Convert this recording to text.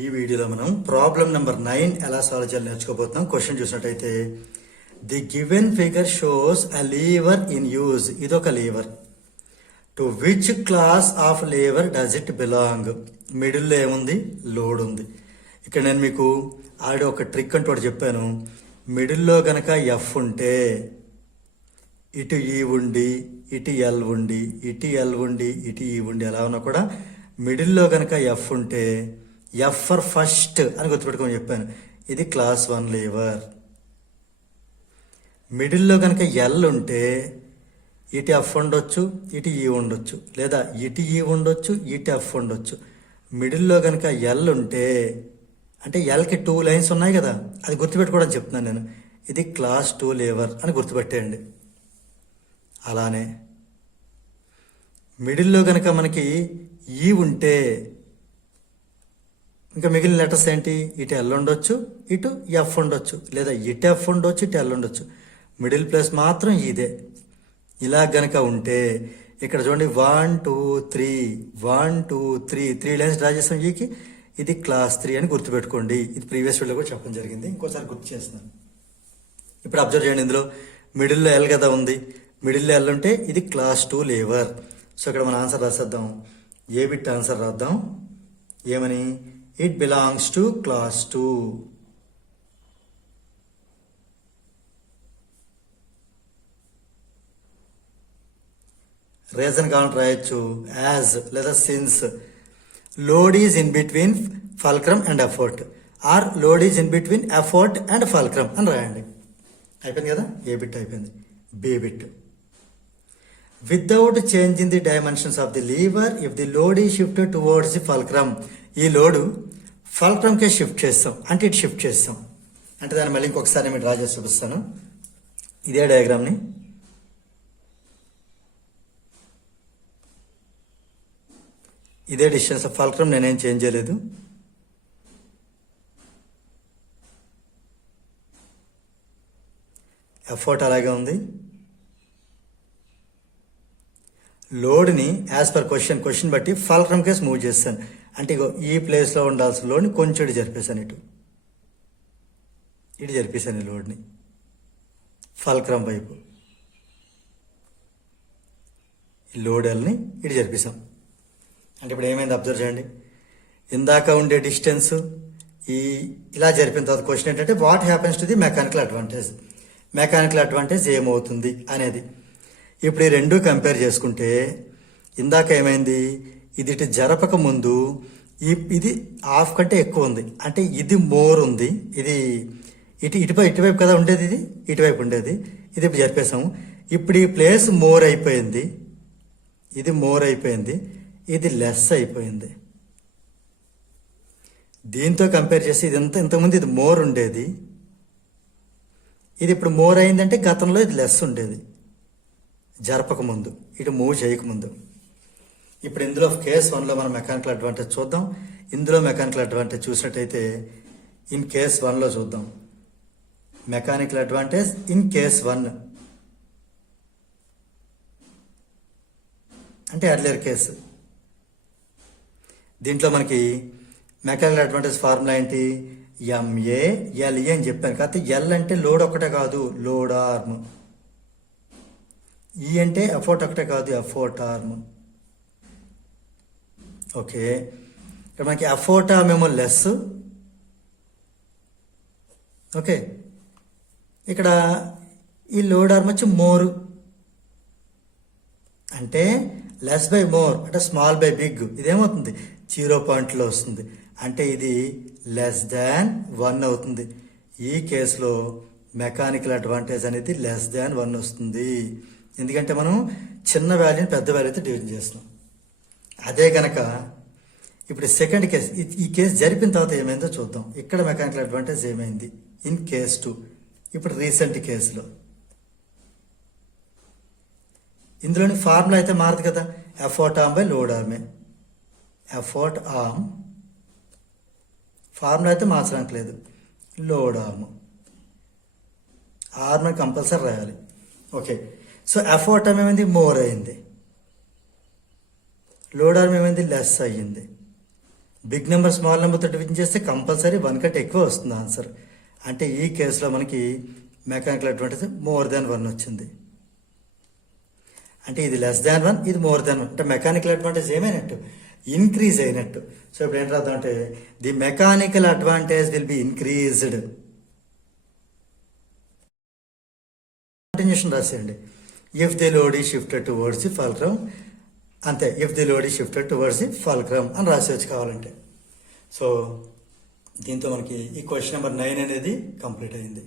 ఈ వీడియోలో మనం ప్రాబ్లం నెంబర్ 9 ఎలా సాల్వ్ చేయాలి నేర్చుకోబోతున్నాం. క్వశ్చన్ చూసినట్టయితే the given figure shows a lever in use. ఇదొక lever. To which class of lever does it belong? మిడిల్లో ఏముంది? లోడ్ ఉంది. ఇక్కడ నేను మీకు ఆల్రెడీ ఒక ట్రిక్ అంటూ ఒకటి చెప్పాను. మిడిల్లో గనక ఎఫ్ ఉంటే ఇటు ఈ ఉండి ఇటు ఎల్ ఉండి ఇటు ఎల్ ఉండి ఇటు ఈ ఉండి ఎలా ఉన్నా కూడా మిడిల్లో గనక ఎఫ్ ఉంటే ఎఫ్ ఫర్ ఫస్ట్ అని గుర్తుపెట్టుకోమని చెప్పాను. ఇది క్లాస్ 1 లీవర్. మిడిల్లో కనుక ఎల్ ఉంటే ఇటు ఎఫ్ ఉండొచ్చు ఇటు ఈ ఉండొచ్చు, లేదా ఇటు ఈ ఉండొచ్చు ఇటు ఎఫ్ ఉండొచ్చు. మిడిల్లో కనుక ఎల్ ఉంటే అంటే ఎల్కి 2 లైన్స్ ఉన్నాయి కదా, అది గుర్తుపెట్టుకోవడానికి చెప్తున్నాను నేను. ఇది క్లాస్ 2 లీవర్ అని గుర్తుపెట్టేయండి. అలానే మిడిల్లో కనుక మనకి ఈ ఉంటే ఇంకా మిగిలిన లెటర్స్ ఏంటి? ఇటు ఎల్ ఉండొచ్చు ఇటు ఎఫ్ ఉండొచ్చు, లేదా ఇటు ఎఫ్ ఉండొచ్చు ఇటు ఎల్ ఉండొచ్చు. మిడిల్ ప్లేస్ మాత్రం ఇదే. ఇలా గనక ఉంటే ఇక్కడ చూడండి 1 2 3 1 2 3 3 లైన్స్ డ్రా చేస్తాం ఈకి. ఇది క్లాస్ 3 అని గుర్తుపెట్టుకోండి. ఇది ప్రీవియస్ వీడియోలో కూడా చెప్పడం జరిగింది, ఇంకోసారి గుర్తు చేస్తున్నాను. ఇప్పుడు అబ్జర్వ్ చేయండి, ఇందులో మిడిల్లో ఎల్ కదా ఉంది. మిడిల్లో ఎల్ ఉంటే ఇది క్లాస్ 2 లీవర్. సో ఇక్కడ మన ఆన్సర్ రాసేద్దాం. ఏ బిట్ ఆన్సర్ రాద్దాం. ఏమని? It belongs to class 2. Reason కావాలంటే రాయొచ్చు యాజ్ లేదా since load is in between fulcrum and effort, or load is in between effort and fulcrum అని రాయండి. అయిపోయింది కదా, ఏ బిట్ అయిపోయింది. B bit without changing the dimensions of the lever if the load is shifted towards the fulcrum. ఈ load ఫల్క్రమ్కే shift చేస్తాం అంటే ఇటు షిఫ్ట్ చేస్తాం అంటే దాన్ని మళ్ళీ ఇంకొకసారి నేను డ్రా చేసి చూపిస్తాను. ఇదే డయాగ్రామ్ని ఇదే డిస్టెన్స్ ఆఫ్ ఫల్క్రమ్ నేనేం చేంజ్ చేయలేదు. ఎఫర్ట్ అలాగే ఉంది. లోడ్ని యాజ్ పర్ క్వశ్చన్ బట్టి ఫల్క్రమ్ కేసు మూవ్ చేస్తాను. అంటే ఇగో ఈ ప్లేస్లో ఉండాల్సిన లోడ్ని కొంచెం ఇటు జరిపేశాను, ఇటు జరిపేశాను ఈ లోడ్ని ఫల్క్రమ్ వైపు. ఈ లోడ్ ఎల్ని ఇటు జరిపేశాం. అంటే ఇప్పుడు ఏమైంది అబ్జర్వ్ చేయండి. ఇందాక ఉండే డిస్టెన్స్ ఇలా జరిపిన తర్వాత క్వశ్చన్ ఏంటంటే what happens to the mechanical advantage. Mechanical advantage ఏమవుతుంది అనేది. ఇప్పుడు ఈ రెండు కంపేర్ చేసుకుంటే ఇందాక ఏమైంది? ఇది ఇటు జరపక ముందు ఇది హాఫ్ కంటే ఎక్కువ ఉంది, అంటే ఇది మోర్ ఉంది. ఇది ఇటువైపు కదా ఉండేది, ఇది ఇటువైపు ఉండేది. ఇది ఇప్పుడు జరిపేసాము. ఇప్పుడు ఈ ప్లేస్ మోర్ అయిపోయింది, ఇది మోర్ అయిపోయింది, ఇది లెస్ అయిపోయింది. దీంతో కంపేర్ చేసి ఇది ఇంతకుముందు ఇది మోర్ ఉండేది, ఇది ఇప్పుడు మోర్ అయిందంటే గతంలో ఇది లెస్ ఉండేది జరపక ముందు, ఇటు మూవ్ చేయకముందు. ఇప్పుడు ఇందులో కేస్ 1లో మనం మెకానికల్ అడ్వాంటేజ్ చూద్దాం. ఇందులో మెకానికల్ అడ్వాంటేజ్ చూసినట్టయితే ఇన్ కేస్ 1లో చూద్దాం. మెకానికల్ అడ్వాంటేజ్ ఇన్ కేస్ 1 అంటే ఎర్లియర్ కేసు. దీంట్లో మనకి మెకానికల్ అడ్వాంటేజ్ ఫార్ములా ఏంటి? MALE అని చెప్పాను. కాకపోతే ఎల్ అంటే లోడ్ ఒకటే కాదు, లోడ్ ఆర్మ్. ఈ అంటే ఎఫర్ట్ ఒకటే కాదు, ఎఫర్ట్ ఆర్మ్. ఓకే, ఇక్కడ మనకి ఎఫర్ట్ ఆర్మ్ ఏమో లెస్. ఓకే, ఇక్కడ ఈ లోడ్ ఆర్మ్ వచ్చి మోరు. అంటే లెస్ బై మోర్ అంటే స్మాల్ బై బిగ్. ఇదేమవుతుంది? 0 పాయింట్లో వస్తుంది. అంటే ఇది లెస్ దాన్ 1 అవుతుంది. ఈ కేసులో మెకానికల్ అడ్వాంటేజ్ అనేది లెస్ దాన్ 1 వస్తుంది. ఎందుకంటే మనం చిన్న వాల్యూని పెద్ద వాల్యూతో డివిజన్ చేస్తున్నాం. అదే కనుక ఇప్పుడు సెకండ్ కేసు, ఈ కేసు జరిపిన తర్వాత ఏమైందో చూద్దాం. ఇక్కడ మెకానికల్ అడ్వాంటేజ్ ఏమైంది ఇన్ కేస్ 2. ఇప్పుడు రీసెంట్ కేసులో ఇందులోని ఫార్ములా అయితే మారదు కదా. Effort arm by load ఆర్మే. Effort arm formula అయితే మార్చడానికి లేదు. లోడ్ ఆర్మ్ ఆర్మ్ కంపల్సరీ రాయాలి. ఓకే, సో ఎఫర్ట్ ఆర్మ్ ఏమైంది? మోర్ అయింది. లోడ్ ఆర్మ్ ఏమైంది? లెస్ అయ్యింది. బిగ్ నెంబర్ స్మాల్ నెంబర్ తోటి డివిజన్ చేస్తే కంపల్సరీ 1 కంటే ఎక్కువ వస్తుంది ఆన్సర్. అంటే ఈ కేసులో మనకి మెకానికల్ అడ్వాంటేజ్ మోర్ దాన్ 1 వచ్చింది. అంటే ఇది లెస్ దాన్ 1, ఇది మోర్ దాన్ 1. అంటే మెకానికల్ అడ్వాంటేజ్ ఏమైనట్టు? ఇంక్రీజ్ అయినట్టు. సో ఇప్పుడు ఏంటి రాద్దాం అంటే the mechanical advantage will be increased. Continuation రాసేయండి. If the load is shifted towards the fulcrum, అంతే. If the load is shifted towards the fulcrum అని రాసేవచ్చు కావాలంటే. సో దీంతో మనకి ఈ క్వశ్చన్ నెంబర్ 9 అనేది కంప్లీట్ అయింది.